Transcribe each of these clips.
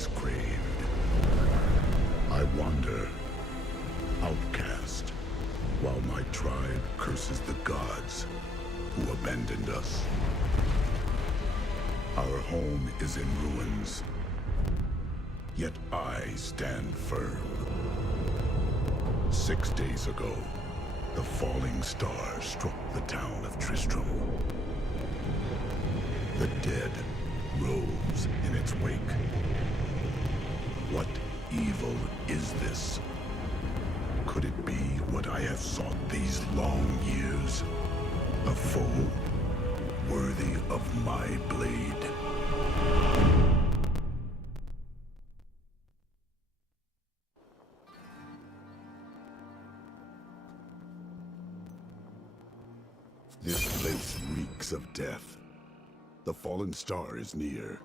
once craved. I wander, outcast, while my tribe curses the gods who abandoned us. Our home is in ruins, yet I stand firm. 6 days ago, the falling star struck the town of Tristram. The dead rose in its wake. What evil is this? Could it be what I have sought these long years? A foe worthy of my blade. This place reeks of death. The fallen star is near.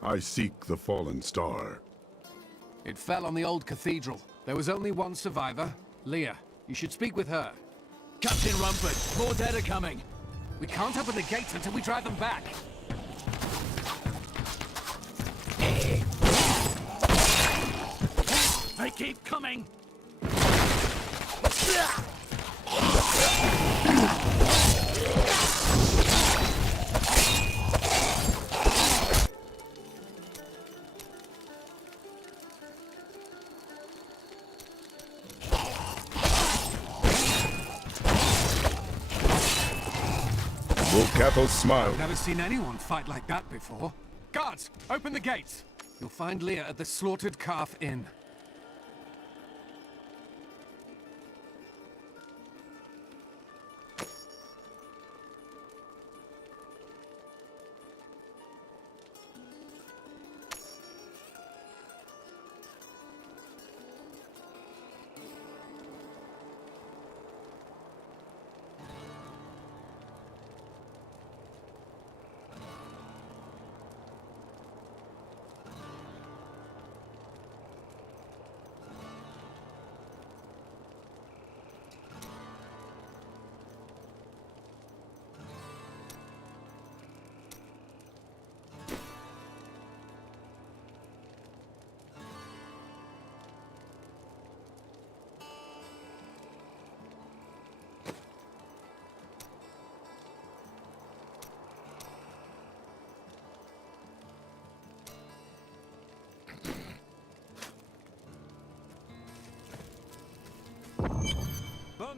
I seek the fallen star. It fell on the old cathedral. There was only one survivor, Leah. You should speak with her. Captain Rumford, more dead are coming. We can't open the gates until we drive them back. They keep coming! Cathos smiled. I've never seen anyone fight like that before. Guards, open the gates! You'll find Leah at the Slaughtered Calf Inn.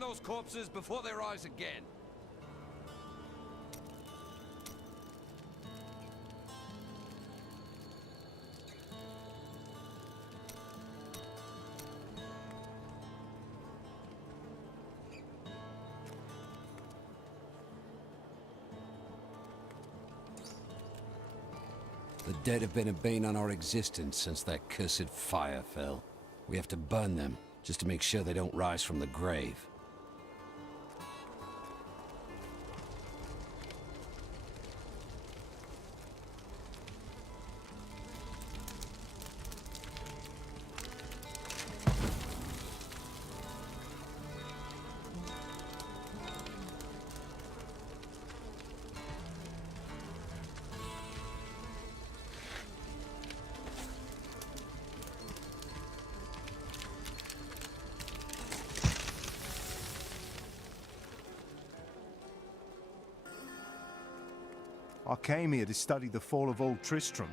Burn those corpses before they rise again. The dead have been a bane on our existence since that cursed fire fell. We have to burn them, just to make sure they don't rise from the grave. I came here to study the fall of Old Tristram.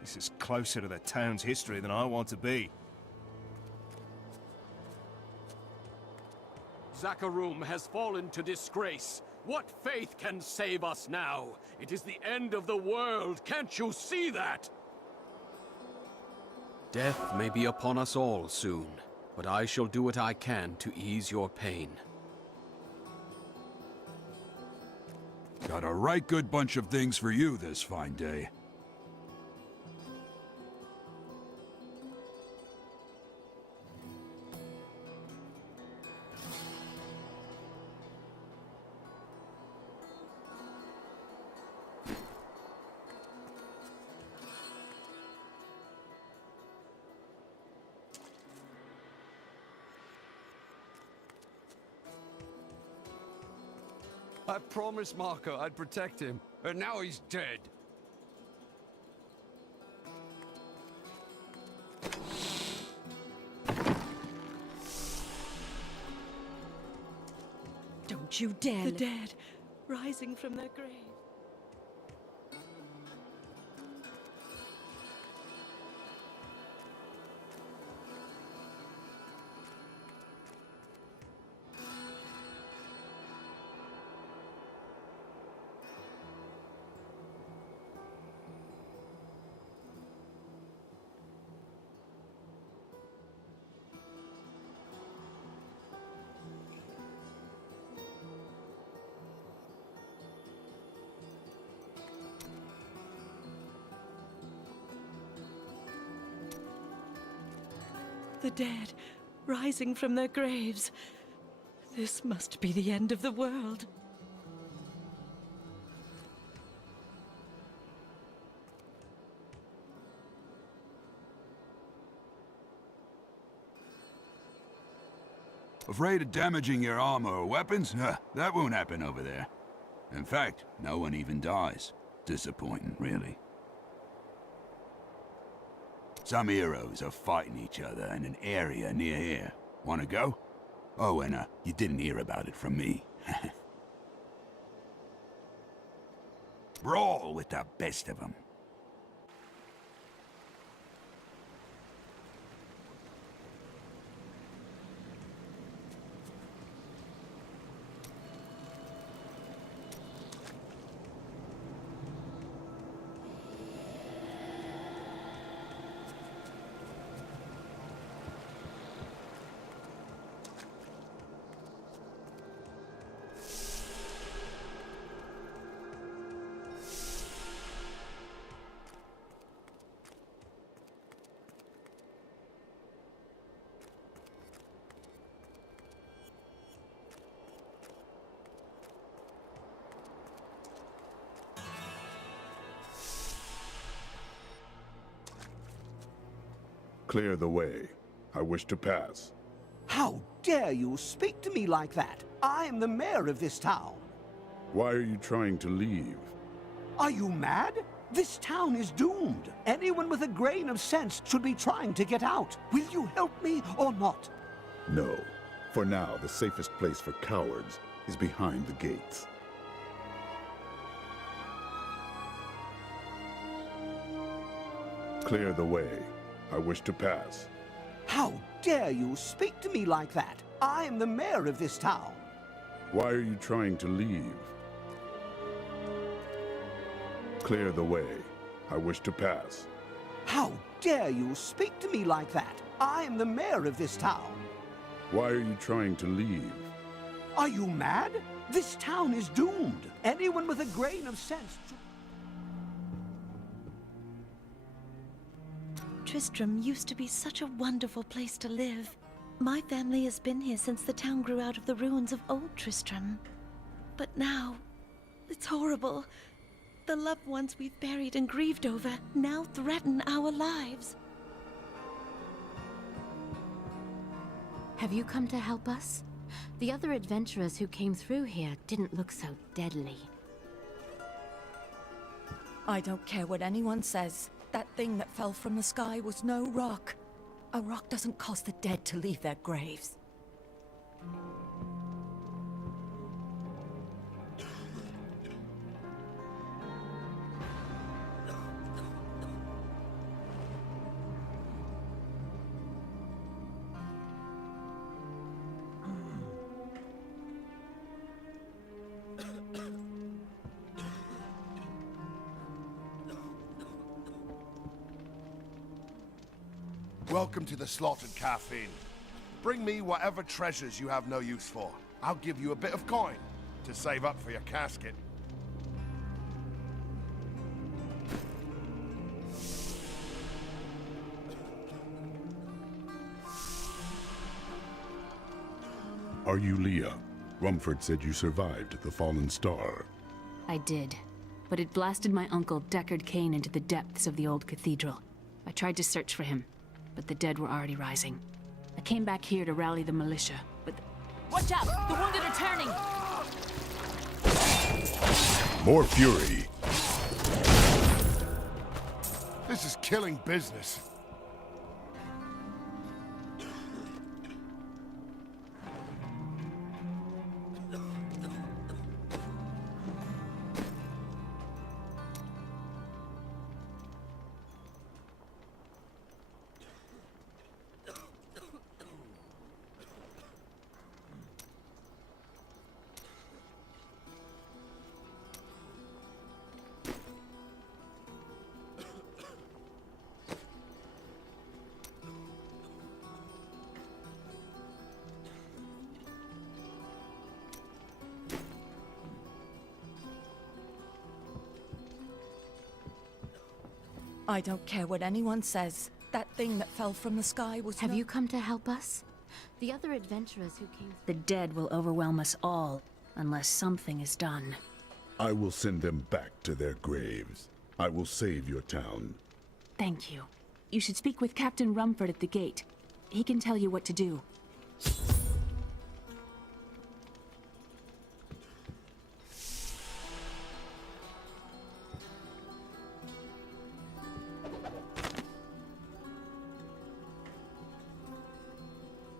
This is closer to the town's history than I want to be. Zakharum has fallen to disgrace. What faith can save us now? It is the end of the world. Can't you see that? Death may be upon us all soon, but I shall do what I can to ease your pain. Got a right good bunch of things for you this fine day. I promised Marco I'd protect him, and now he's dead. Don't you dare! The dead, rising from their grave. The dead, rising from their graves. This must be the end of the world. Afraid of damaging your armor or weapons? That won't happen over there. In fact, no one even dies. Disappointing, really. Some heroes are fighting each other in an area near here. Wanna go? Oh, and you didn't hear about it from me. Brawl with the best of them. Clear the way. I wish to pass. How dare you speak to me like that? I am the mayor of this town. Why are you trying to leave? Are you mad? This town is doomed. Anyone with a grain of sense should be trying to get out. Will you help me or not? No. For now, the safest place for cowards is behind the gates. Clear the way. I wish to pass. How dare you speak to me like that? I am the mayor of this town. Why are you trying to leave? Clear the way. I wish to pass. How dare you speak to me like that? I am the mayor of this town. Why are you trying to leave? Are you mad? This town is doomed. Anyone with a grain of sense... Tristram used to be such a wonderful place to live. My family has been here since the town grew out of the ruins of old Tristram. But now, it's horrible. The loved ones we've buried and grieved over now threaten our lives. Have you come to help us? The other adventurers who came through here didn't look so deadly. I don't care what anyone says. That thing that fell from the sky was no rock. A rock doesn't cause the dead to leave their graves. Welcome to the Slaughtered Calf Inn. Bring me whatever treasures you have no use for. I'll give you a bit of coin to save up for your casket. Are you Leah? Rumford said you survived the fallen star. I did, but it blasted my uncle Deckard Cain into the depths of the old cathedral. I tried to search for him, but the dead were already rising. I came back here to rally the militia, but... Watch out! The wounded are turning! More fury! This is killing business. I don't care what anyone says. That thing that fell from the sky was Have you come to help us? The other adventurers who came... The dead will overwhelm us all, unless something is done. I will send them back to their graves. I will save your town. Thank you. You should speak with Captain Rumford at the gate. He can tell you what to do.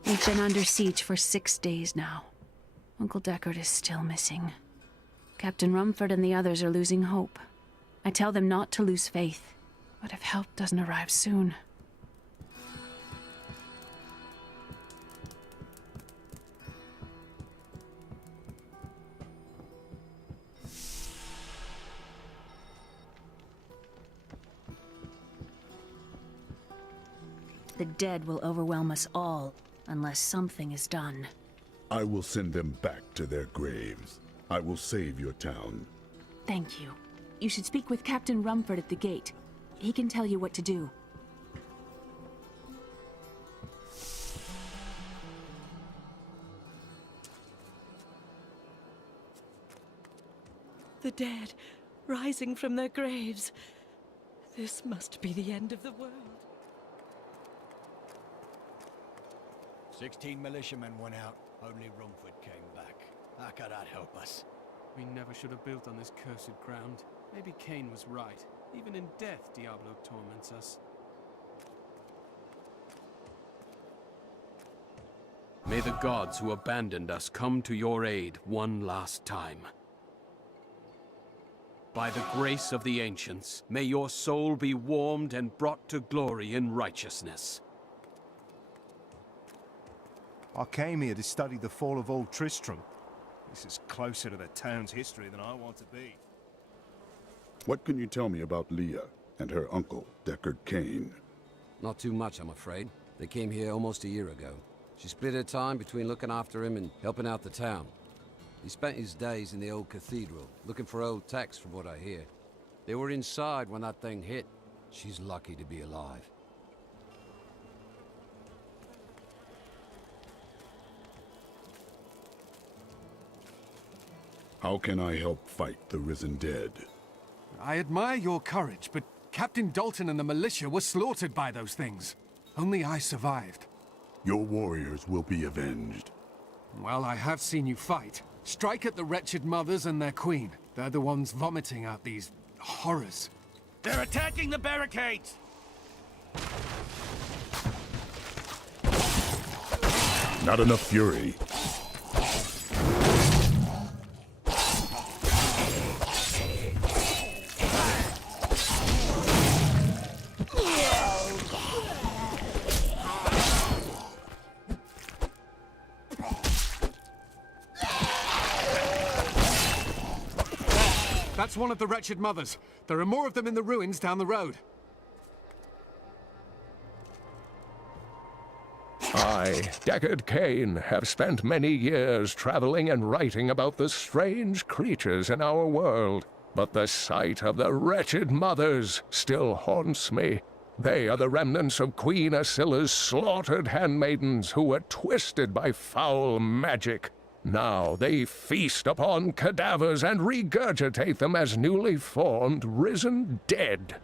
We've been under siege for 6 days now. Uncle Deckard is still missing. Captain Rumford and the others are losing hope. I tell them not to lose faith, but if help doesn't arrive soon... The dead will overwhelm us all, unless something is done. I will send them back to their graves. I will save your town. Thank you. You should speak with Captain Rumford at the gate. He can tell you what to do. The dead, rising from their graves. This must be the end of the world. 16 militiamen went out. Only Rumford came back. How could that help us? We never should have built on this cursed ground. Maybe Cain was right. Even in death, Diablo torments us. May the gods who abandoned us come to your aid one last time. By the grace of the ancients, may your soul be warmed and brought to glory in righteousness. I came here to study the fall of Old Tristram. This is closer to the town's history than I want to be. What can you tell me about Leah and her uncle, Deckard Cain? Not too much, I'm afraid. They came here almost a year ago. She split her time between looking after him and helping out the town. He spent his days in the old cathedral, looking for old texts from what I hear. They were inside when that thing hit. She's lucky to be alive. How can I help fight the risen dead? I admire your courage, but Captain Dalton and the militia were slaughtered by those things. Only I survived. Your warriors will be avenged. Well, I have seen you fight. Strike at the wretched mothers and their queen. They're the ones vomiting out these horrors. They're attacking the barricades! Not enough fury. That's one of the wretched mothers. There are more of them in the ruins down the road. I, Deckard Cain, have spent many years traveling and writing about the strange creatures in our world. But the sight of the wretched mothers still haunts me. They are the remnants of Queen Asilla's slaughtered handmaidens who were twisted by foul magic. Now they feast upon cadavers and regurgitate them as newly formed, risen dead.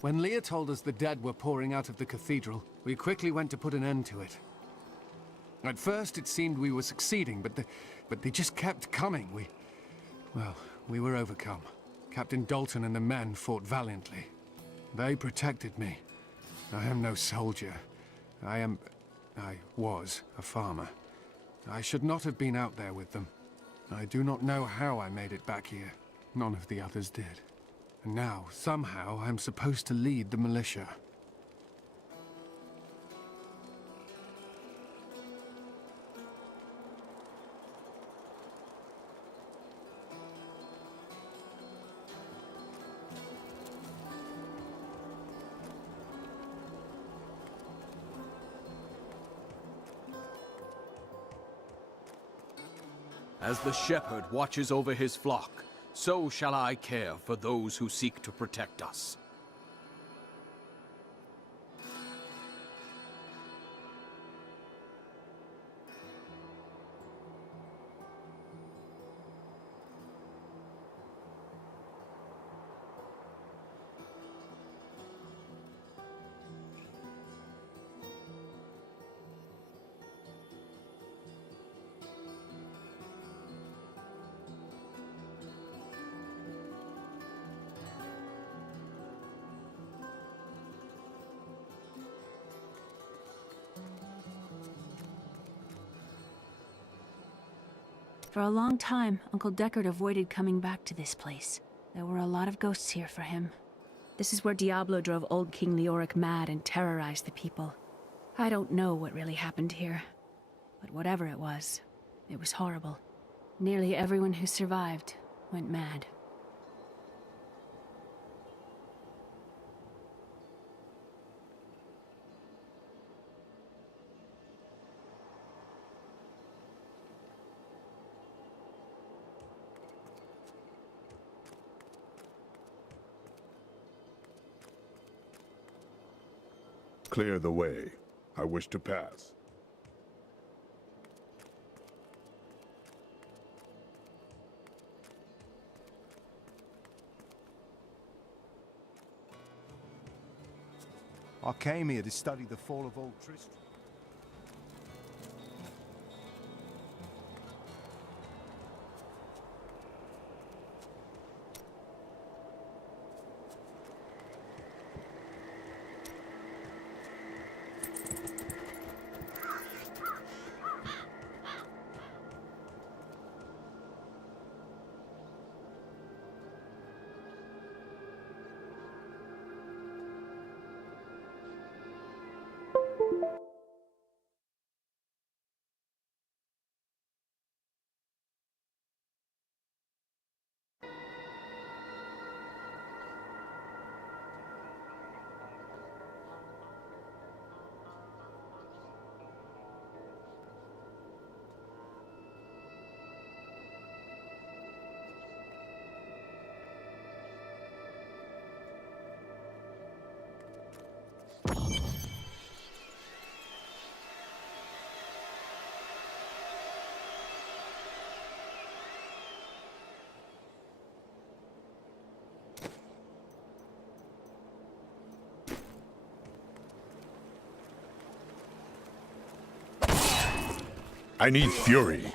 When Leah told us the dead were pouring out of the cathedral, we quickly went to put an end to it. At first, it seemed we were succeeding, but they just kept coming. We were overcome. Captain Dalton and the men fought valiantly. They protected me. I am no soldier. I was a farmer. I should not have been out there with them. I do not know how I made it back here. None of the others did. And now, somehow, I'm supposed to lead the militia. As the shepherd watches over his flock, so shall I care for those who seek to protect us. For a long time, Uncle Deckard avoided coming back to this place. There were a lot of ghosts here for him. This is where Diablo drove old King Leoric mad and terrorized the people. I don't know what really happened here, but whatever it was horrible. Nearly everyone who survived went mad. Clear the way. I wish to pass. I came here to study the fall of old Tristram. I need fury.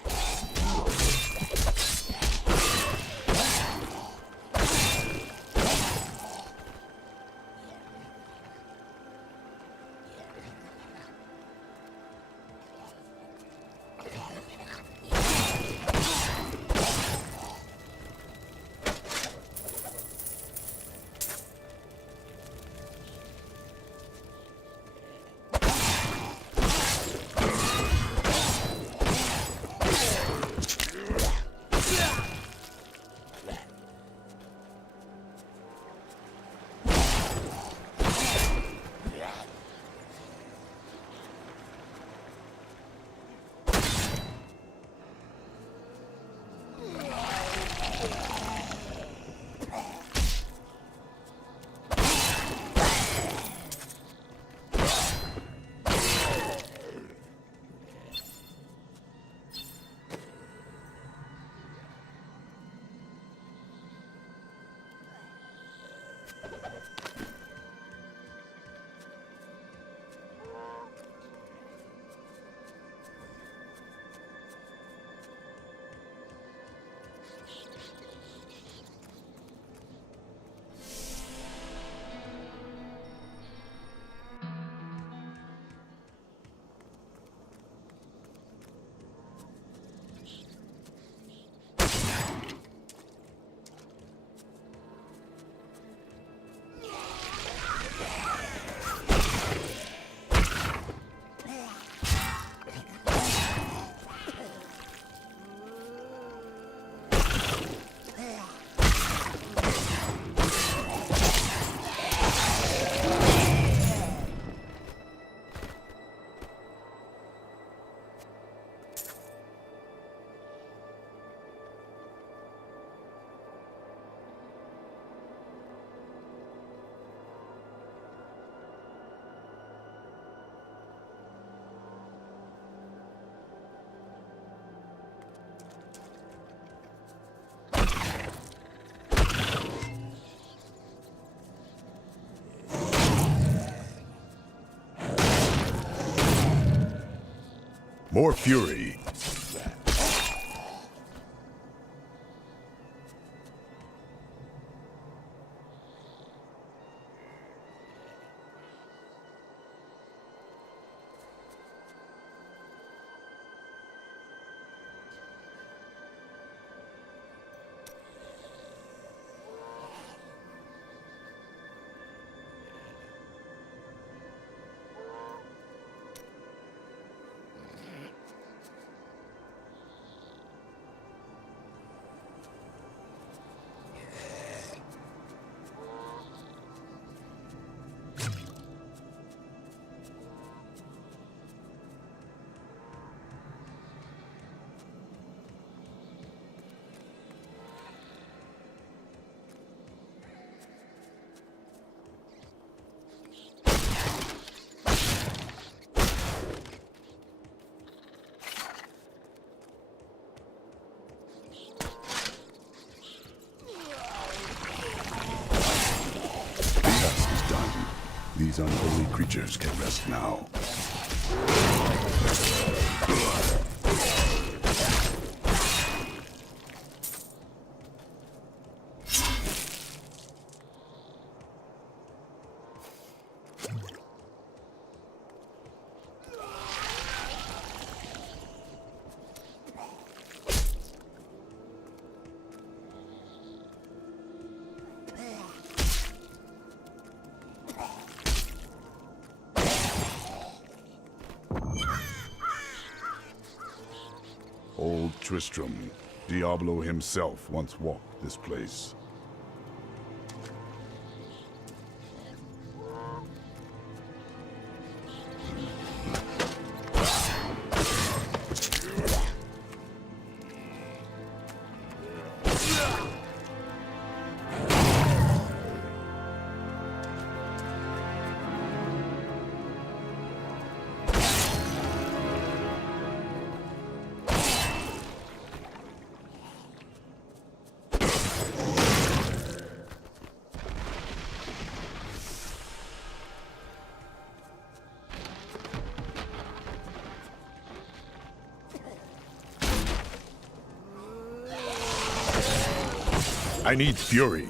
More fury. These unholy creatures can rest now. Old Tristram. Diablo himself once walked this place. I need fury.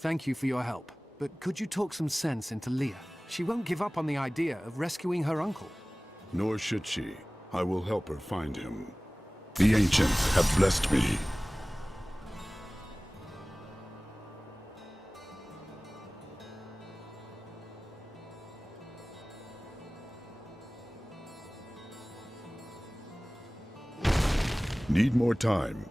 Thank you for your help, but could you talk some sense into Leah? She won't give up on the idea of rescuing her uncle. Nor should she. I will help her find him. The ancients have blessed me. Need more time.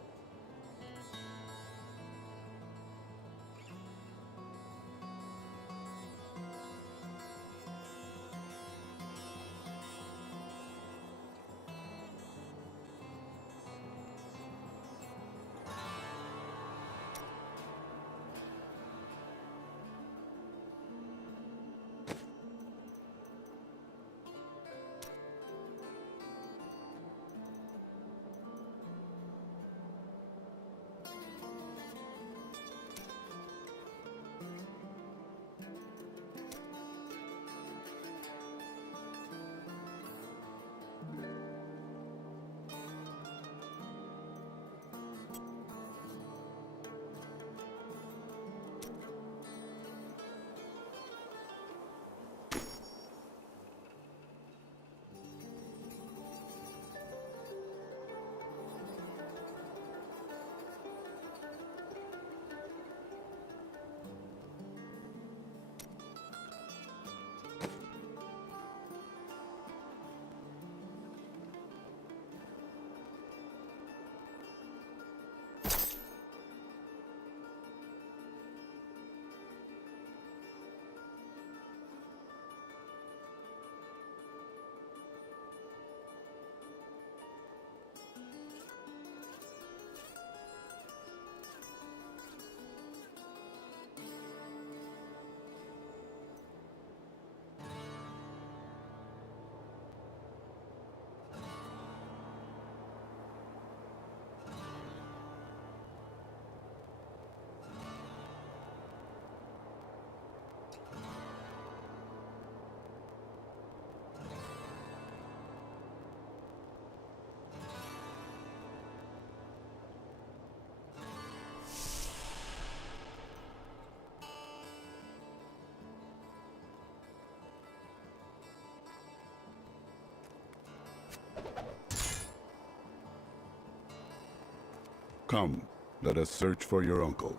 Come, let us search for your uncle.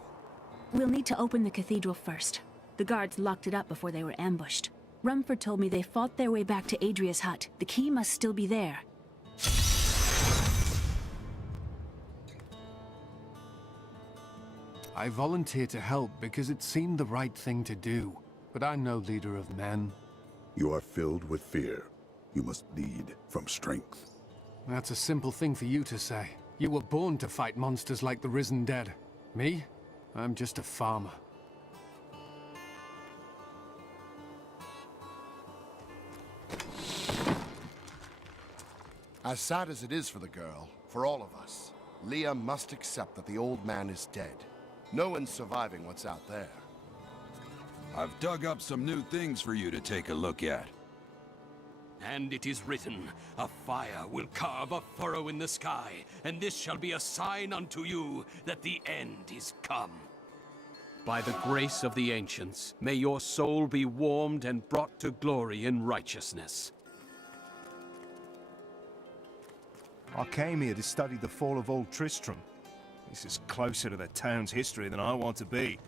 We'll need to open the cathedral first. The guards locked it up before they were ambushed. Rumford told me they fought their way back to Adria's hut. The key must still be there. I volunteered to help because it seemed the right thing to do. But I'm no leader of men. You are filled with fear. You must lead from strength. That's a simple thing for you to say. You were born to fight monsters like the risen dead. Me? I'm just a farmer. As sad as it is for the girl, for all of us, Leah must accept that the old man is dead. No one's surviving what's out there. I've dug up some new things for you to take a look at. And it is written, a fire will carve a furrow in the sky, and this shall be a sign unto you that the end is come. By the grace of the ancients, may your soul be warmed and brought to glory in righteousness. I came here to study the fall of Old Tristram. This is closer to the town's history than I want to be.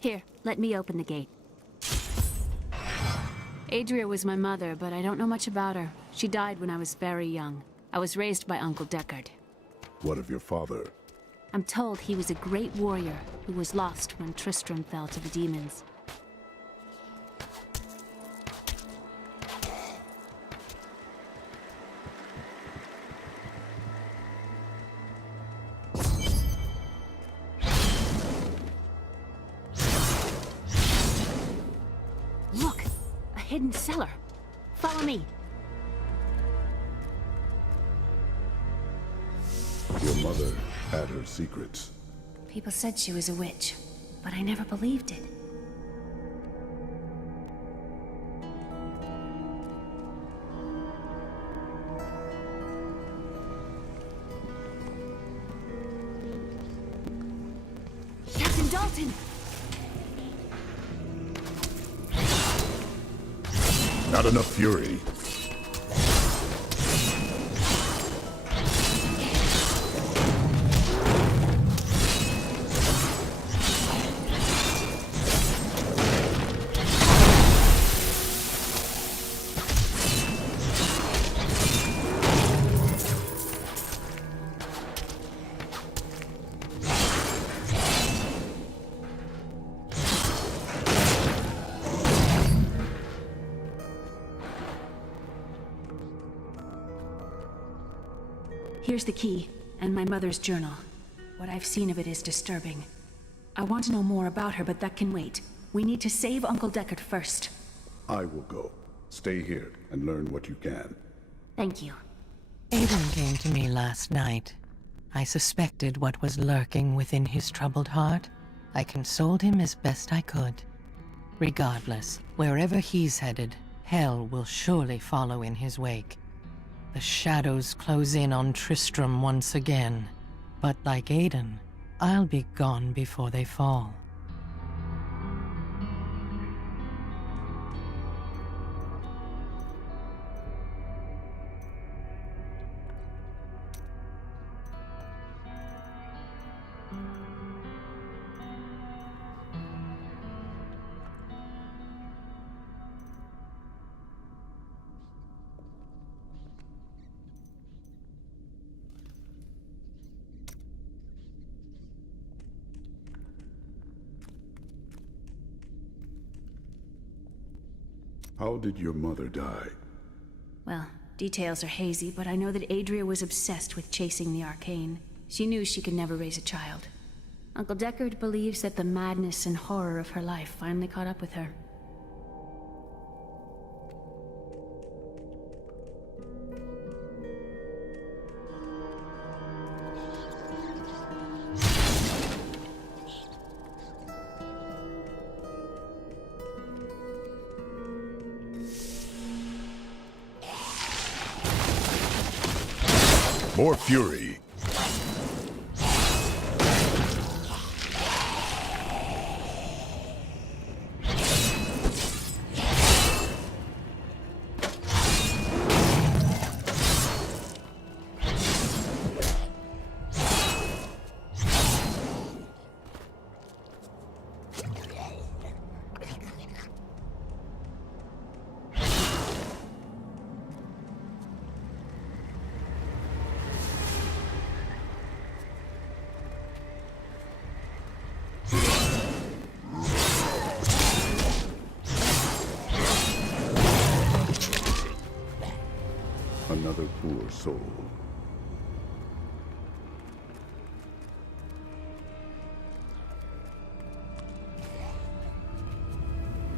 Here, let me open the gate. Adria was my mother, but I don't know much about her. She died when I was very young. I was raised by Uncle Deckard. What of your father? I'm told he was a great warrior who was lost when Tristram fell to the demons. Look! A hidden cellar! Follow me! Your mother had her secrets. People said she was a witch, but I never believed it. Captain Dalton! Not enough fury. Here's the key, and my mother's journal. What I've seen of it is disturbing. I want to know more about her, but that can wait. We need to save Uncle Deckard first. I will go. Stay here and learn what you can. Thank you. Aiden came to me last night. I suspected what was lurking within his troubled heart. I consoled him as best I could. Regardless, wherever he's headed, hell will surely follow in his wake. The shadows close in on Tristram once again, but like Aiden, I'll be gone before they fall. How did your mother die? Well, details are hazy, but I know that Adria was obsessed with chasing the arcane. She knew she could never raise a child. Uncle Deckard believes that the madness and horror of her life finally caught up with her. More fury. Another poor soul.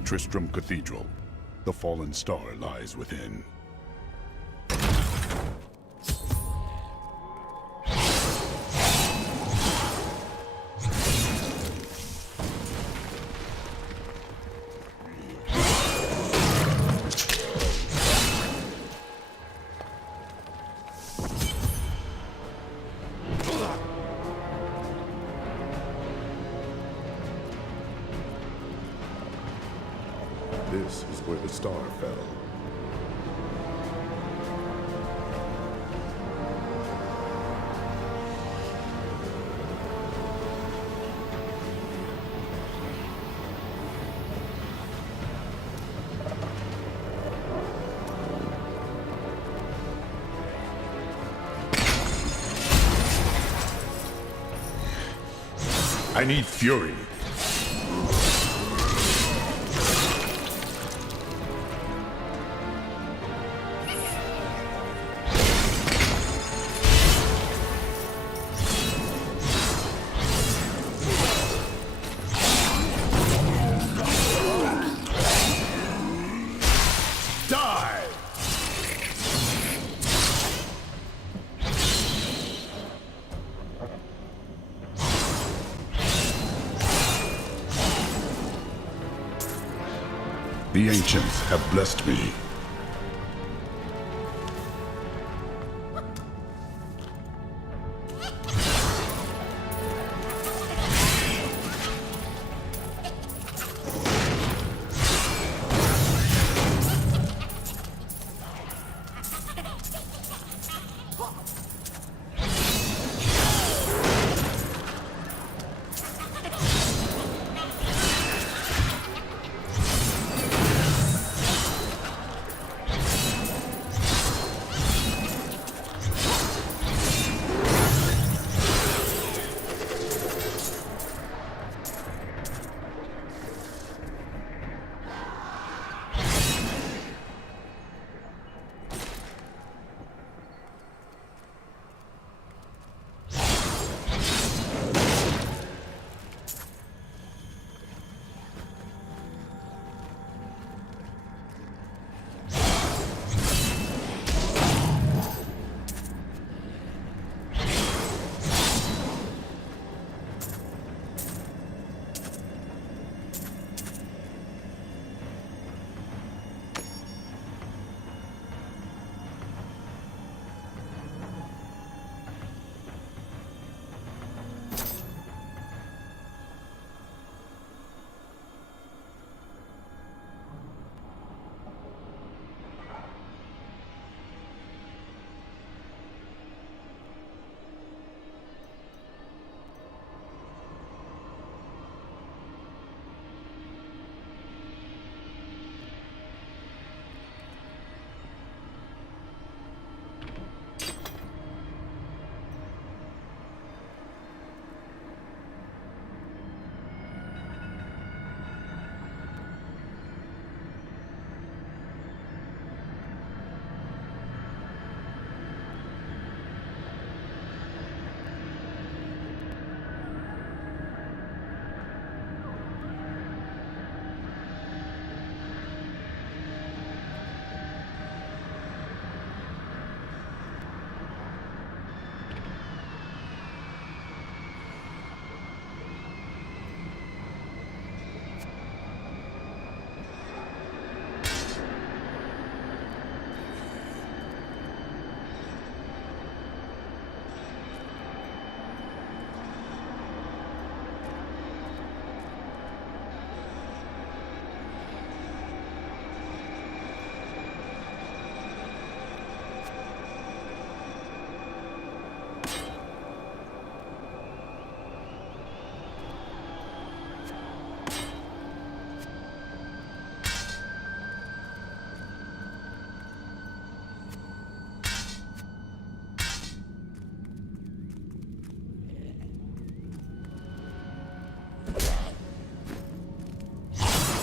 Tristram Cathedral. The fallen star lies within. This is where the star fell. I need fury. The ancients have blessed me.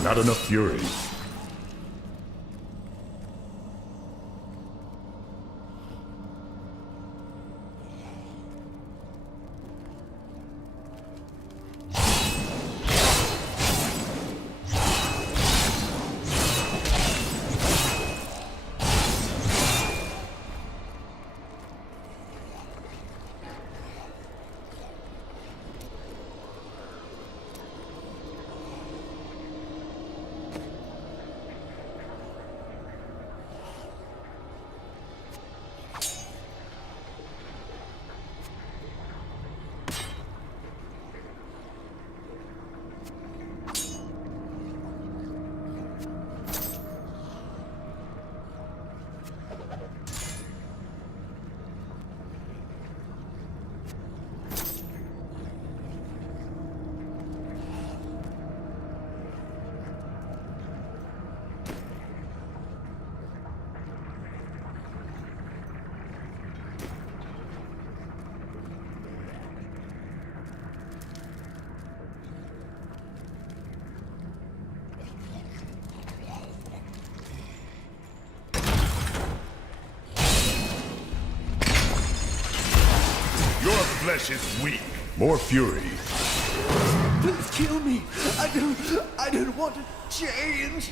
Not enough fury. Your flesh is weak. More fury. Please kill me. I don't want to change.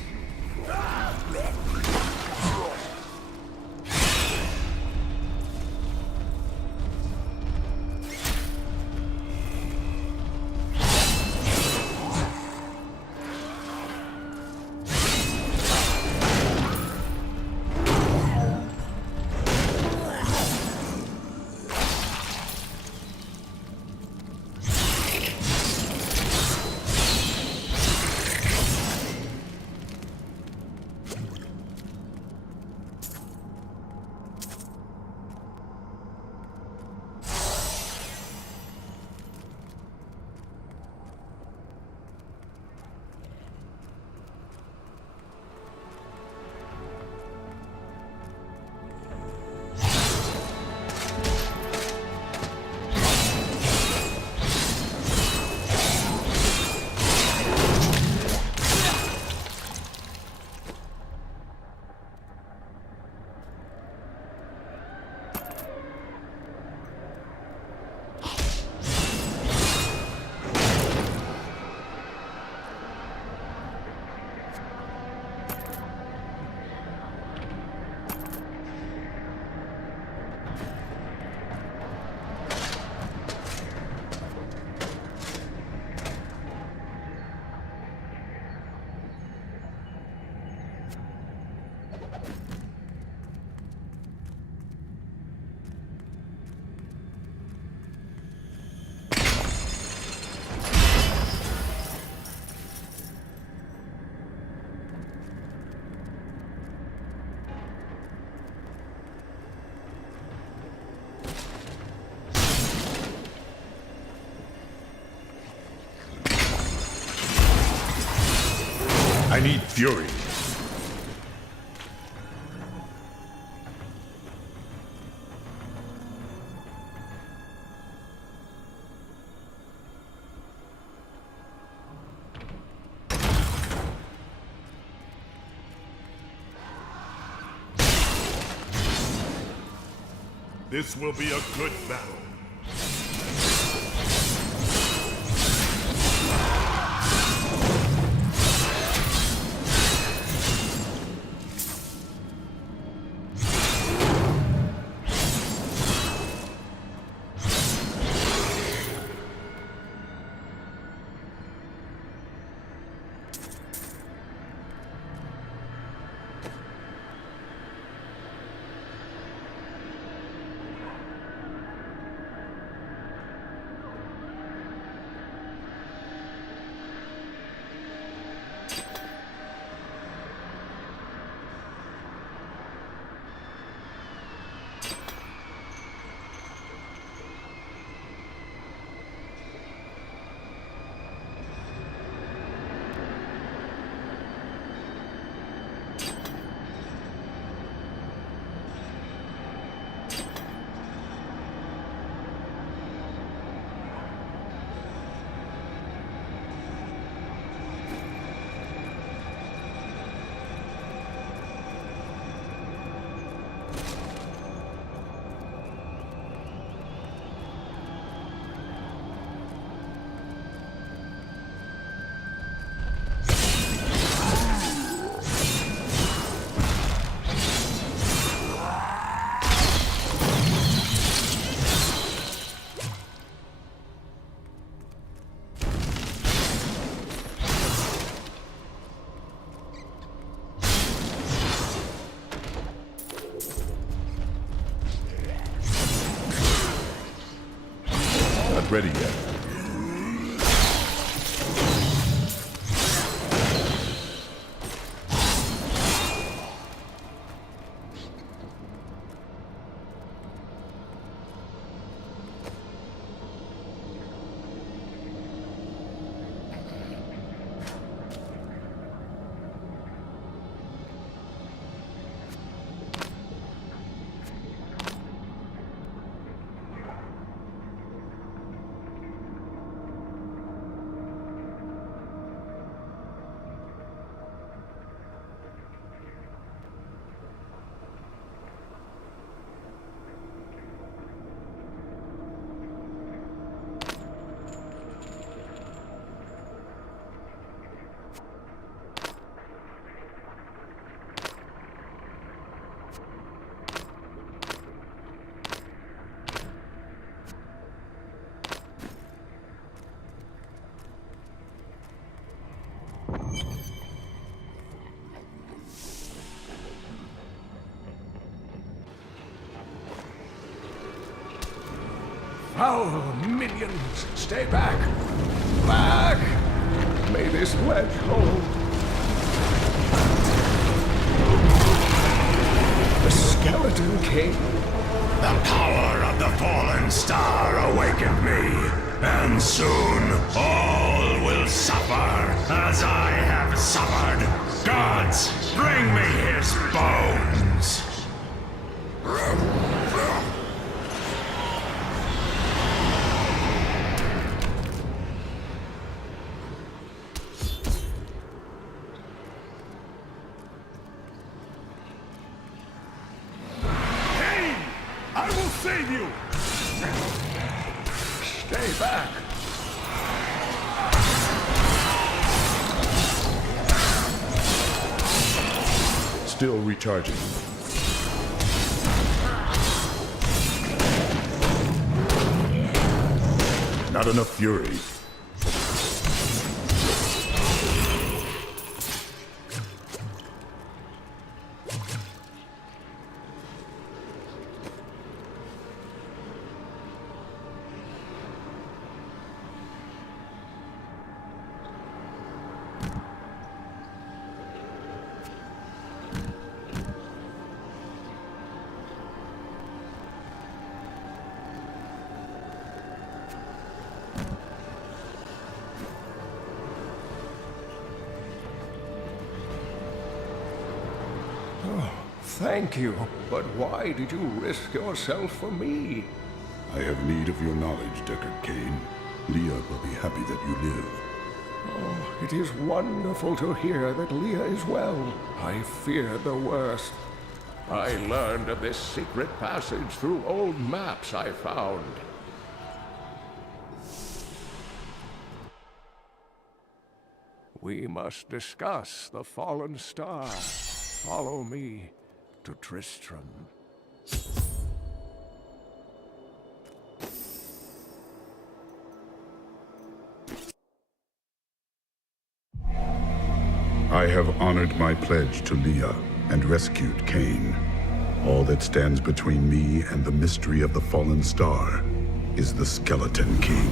I need fury. This will be a good battle. ready yet. Foul minions, stay back! Back! May this wedge hold. The Skeleton King. The power of the fallen star awakened me, and soon all will suffer as I have suffered. Gods, bring me his bones! Save you! Stay back! Still recharging. Not enough fury. Thank you, but why did you risk yourself for me? I have need of your knowledge, Deckard Cain. Leah will be happy that you live. Oh, it is wonderful to hear that Leah is well. I feared the worst. I learned of this secret passage through old maps I found. We must discuss the fallen star. Follow me to Tristram. I have honored my pledge to Leah and rescued Cain. All that stands between me and the mystery of the fallen star is the Skeleton King,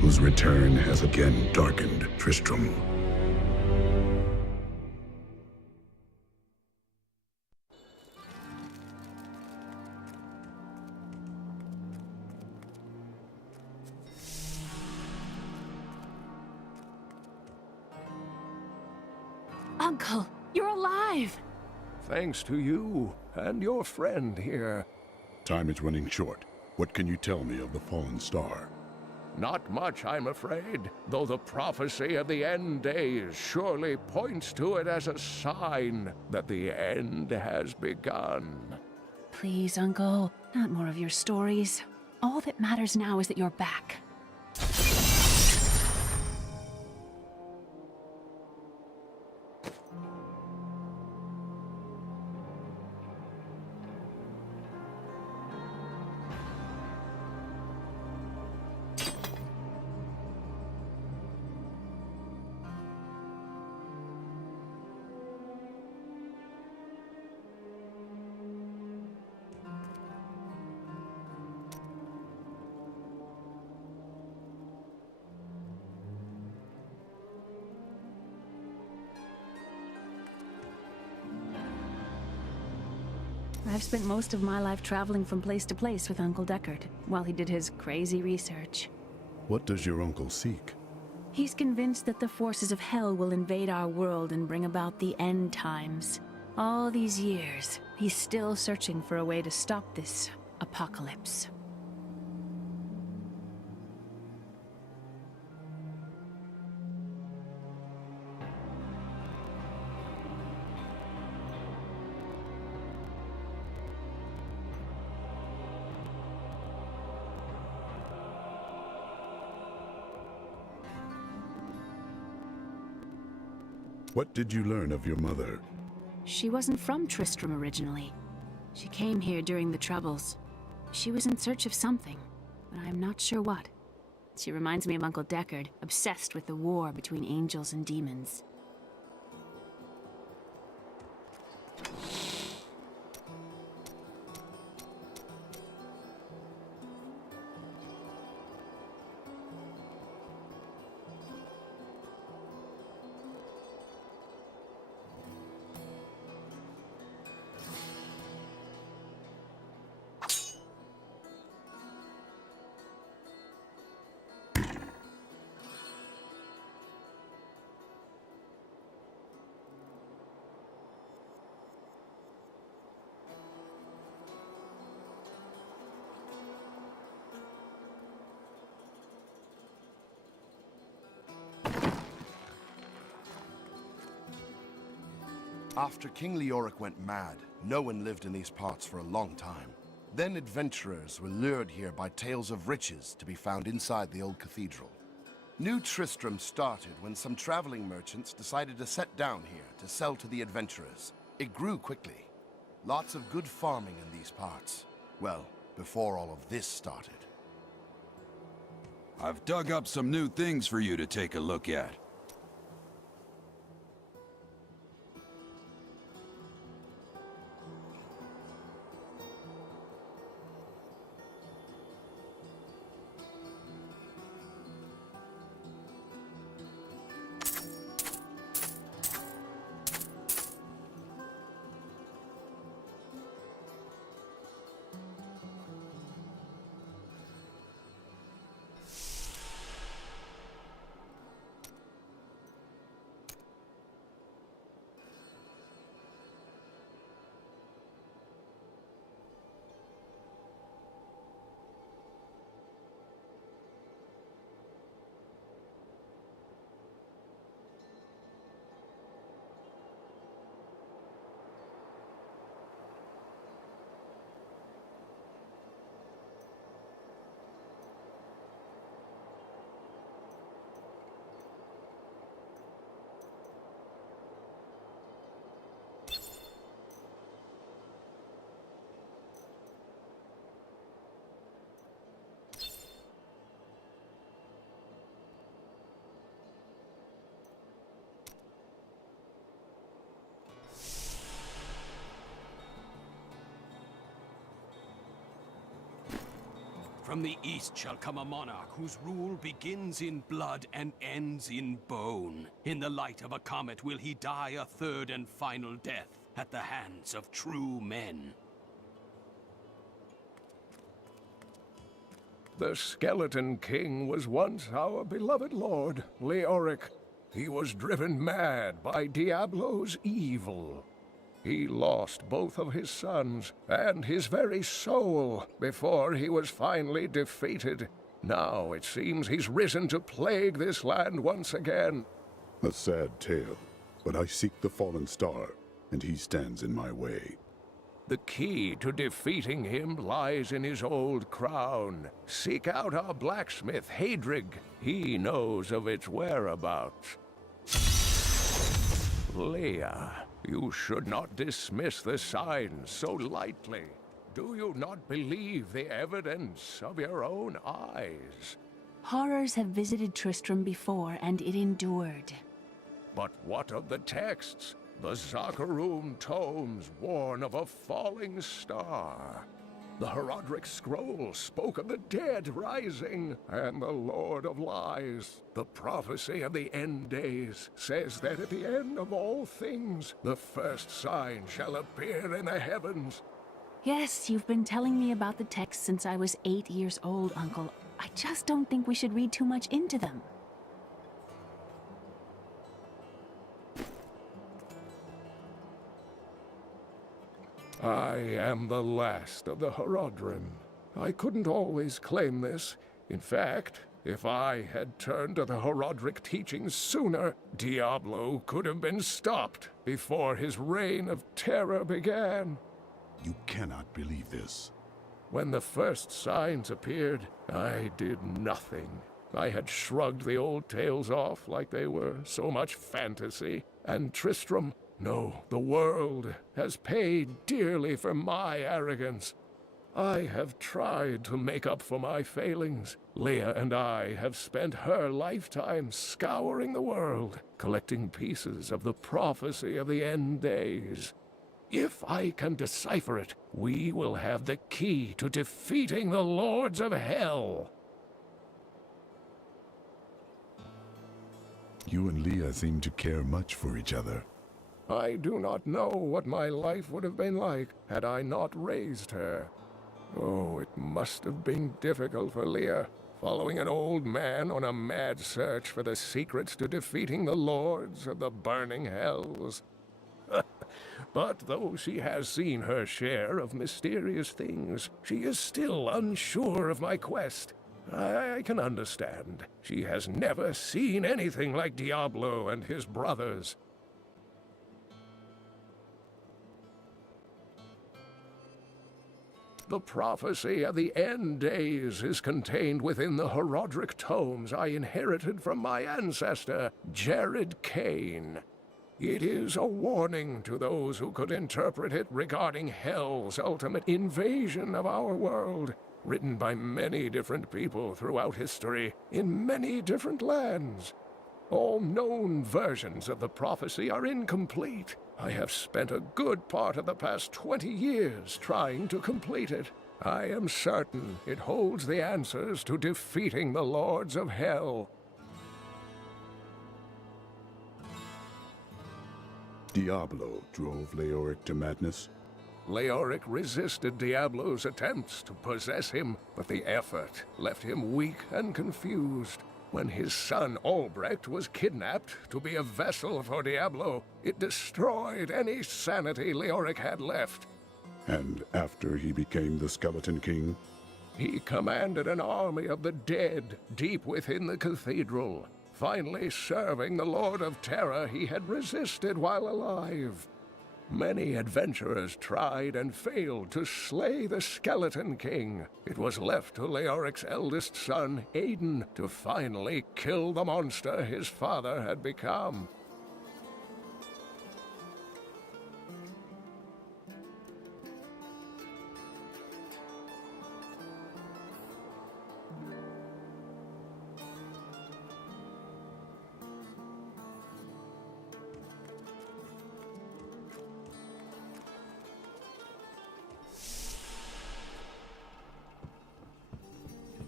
whose return has again darkened Tristram. Uncle, you're alive! Thanks to you and your friend here. Time is running short. What can you tell me of the fallen star? Not much, I'm afraid, though the prophecy of the end days surely points to it as a sign that the end has begun. Please, Uncle, not more of your stories. All that matters now is that you're back. I've spent most of my life traveling from place to place with Uncle Deckard, while he did his crazy research. What does your uncle seek? He's convinced that the forces of hell will invade our world and bring about the end times. All these years, he's still searching for a way to stop this apocalypse. What did you learn of your mother? She wasn't from Tristram originally. She came here during the Troubles. She was in search of something, but I'm not sure what. She reminds me of Uncle Deckard, obsessed with the war between angels and demons. After King Leoric went mad, no one lived in these parts for a long time. Then adventurers were lured here by tales of riches to be found inside the old cathedral. New Tristram started when some traveling merchants decided to set down here to sell to the adventurers. It grew quickly. Lots of good farming in these parts. Well, before all of this started. I've dug up some new things for you to take a look at. From the east shall come a monarch whose rule begins in blood and ends in bone. In the light of a comet will he die a third and final death at the hands of true men. The Skeleton King was once our beloved lord, Leoric. He was driven mad by Diablo's evil. He lost both of his sons and his very soul before he was finally defeated. Now it seems he's risen to plague this land once again. A sad tale, but I seek the fallen star, and he stands in my way. The key to defeating him lies in his old crown. Seek out our blacksmith, Hadrig. He knows of its whereabouts. Leah, you should not dismiss the signs so lightly. Do you not believe the evidence of your own eyes? Horrors have visited Tristram before, and it endured. But what of the texts? The Zakarum tomes warn of a falling star. The Herodric scroll spoke of the dead rising, and the Lord of Lies. The prophecy of the end days says that at the end of all things, the first sign shall appear in the heavens. Yes, you've been telling me about the texts since I was 8 years old, Uncle. I just don't think we should read too much into them. I am the last of the Horodrim. I couldn't always claim this. In fact, if I had turned to the Horodric teachings sooner, Diablo could have been stopped before his reign of terror began. You cannot believe this. When the first signs appeared, I did nothing. I had shrugged the old tales off like they were so much fantasy. And Tristram, no, the world has paid dearly for my arrogance. I have tried to make up for my failings. Leah and I have spent her lifetime scouring the world, collecting pieces of the prophecy of the end days. If I can decipher it, we will have the key to defeating the Lords of Hell. You and Leah seem to care much for each other. I do not know what my life would have been like had I not raised her. Oh, it must have been difficult for Leah, following an old man on a mad search for the secrets to defeating the Lords of the Burning Hells. But though she has seen her share of mysterious things, she is still unsure of my quest. I can understand. She has never seen anything like Diablo and his brothers. The prophecy of the end days is contained within the Horodric tomes I inherited from my ancestor, Jared Kane. It is a warning to those who could interpret it regarding Hell's ultimate invasion of our world, written by many different people throughout history, in many different lands. All known versions of the prophecy are incomplete. I have spent a good part of the past 20 years trying to complete it. I am certain it holds the answers to defeating the Lords of Hell. Diablo drove Leoric to madness. Leoric resisted Diablo's attempts to possess him, but the effort left him weak and confused. When his son Albrecht was kidnapped to be a vessel for Diablo, it destroyed any sanity Leoric had left. And after he became the Skeleton King? He commanded an army of the dead deep within the cathedral, finally serving the Lord of Terror he had resisted while alive. Many adventurers tried and failed to slay the Skeleton King. It was left to Leoric's eldest son, Aiden, to finally kill the monster his father had become.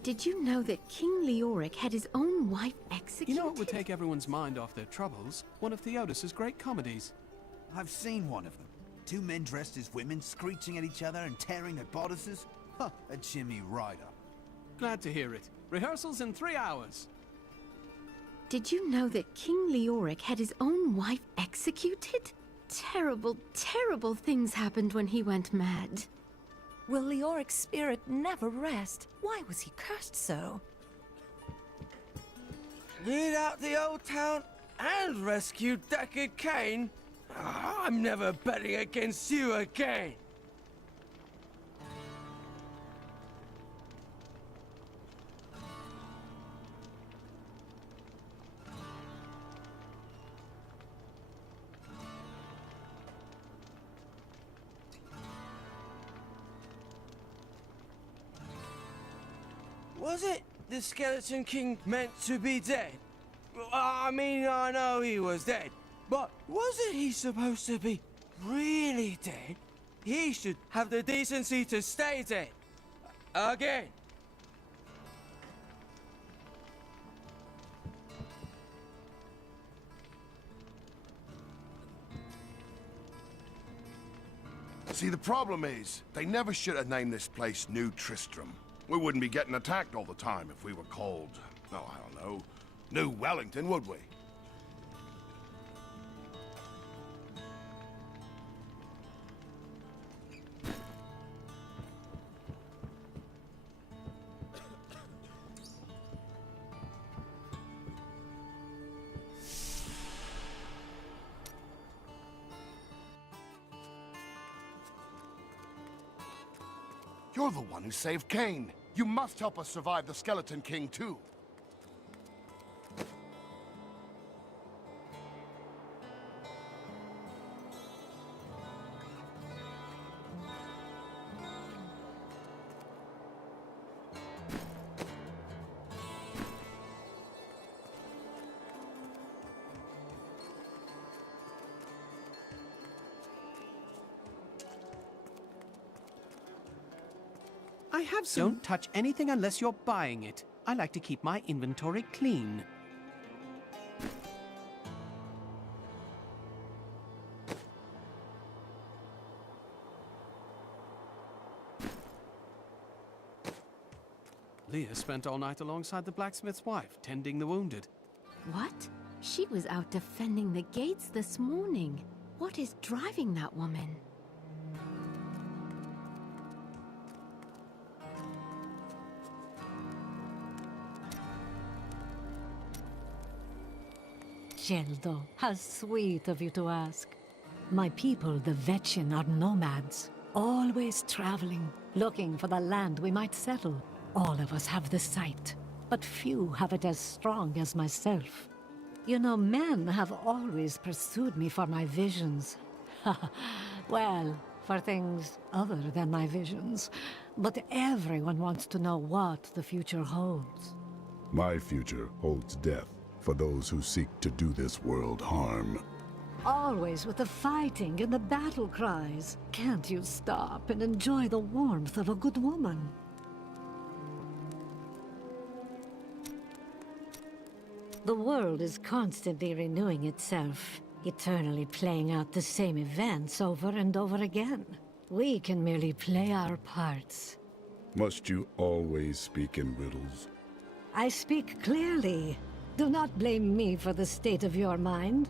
Did you know that King Leoric had his own wife executed? You know what would take everyone's mind off their troubles? One of Theodos's great comedies. I've seen one of them. Two men dressed as women, screeching at each other and tearing their bodices. Huh, a chimney right up. Glad to hear it. Rehearsals in 3 hours. Did you know that King Leoric had his own wife executed? Terrible, terrible things happened when he went mad. Will Leoric's spirit never rest? Why was he cursed so? Cleared out the old town and rescued Deckard Cain? I'm never betting against you again! Was it the Skeleton King meant to be dead? I mean, I know he was dead, but wasn't he supposed to be really dead? He should have the decency to stay dead. Again. See, the problem is, they never should have named this place New Tristram. We wouldn't be getting attacked all the time if we were called, oh, I don't know, New Wellington, would we? You're the one who saved Cain. You must help us survive the Skeleton King, too. I have some... Don't touch anything unless you're buying it. I like to keep my inventory clean. Leah spent all night alongside the blacksmith's wife, tending the wounded. What? She was out defending the gates this morning. What is driving that woman? Geldo, how sweet of you to ask. My people, the Vetchin, are nomads, always traveling, looking for the land we might settle. All of us have the sight, but few have it as strong as myself. You know, men have always pursued me for my visions. Well, for things other than my visions. But everyone wants to know what the future holds. My future holds death for those who seek to do this world harm. Always with the fighting and the battle cries. Can't you stop and enjoy the warmth of a good woman? The world is constantly renewing itself, eternally playing out the same events over and over again. We can merely play our parts. Must you always speak in riddles? I speak clearly. Do not blame me for the state of your mind.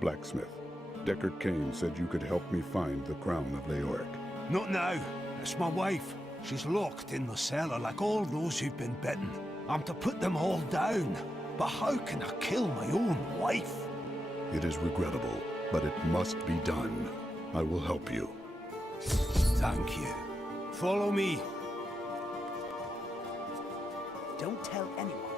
Blacksmith. Deckard Cain said you could help me find the crown of Leoric. Not now. It's my wife. She's locked in the cellar like all those who've been bitten. I'm to put them all down. But how can I kill my own wife? It is regrettable, but it must be done. I will help you. Thank you. Follow me. Don't tell anyone.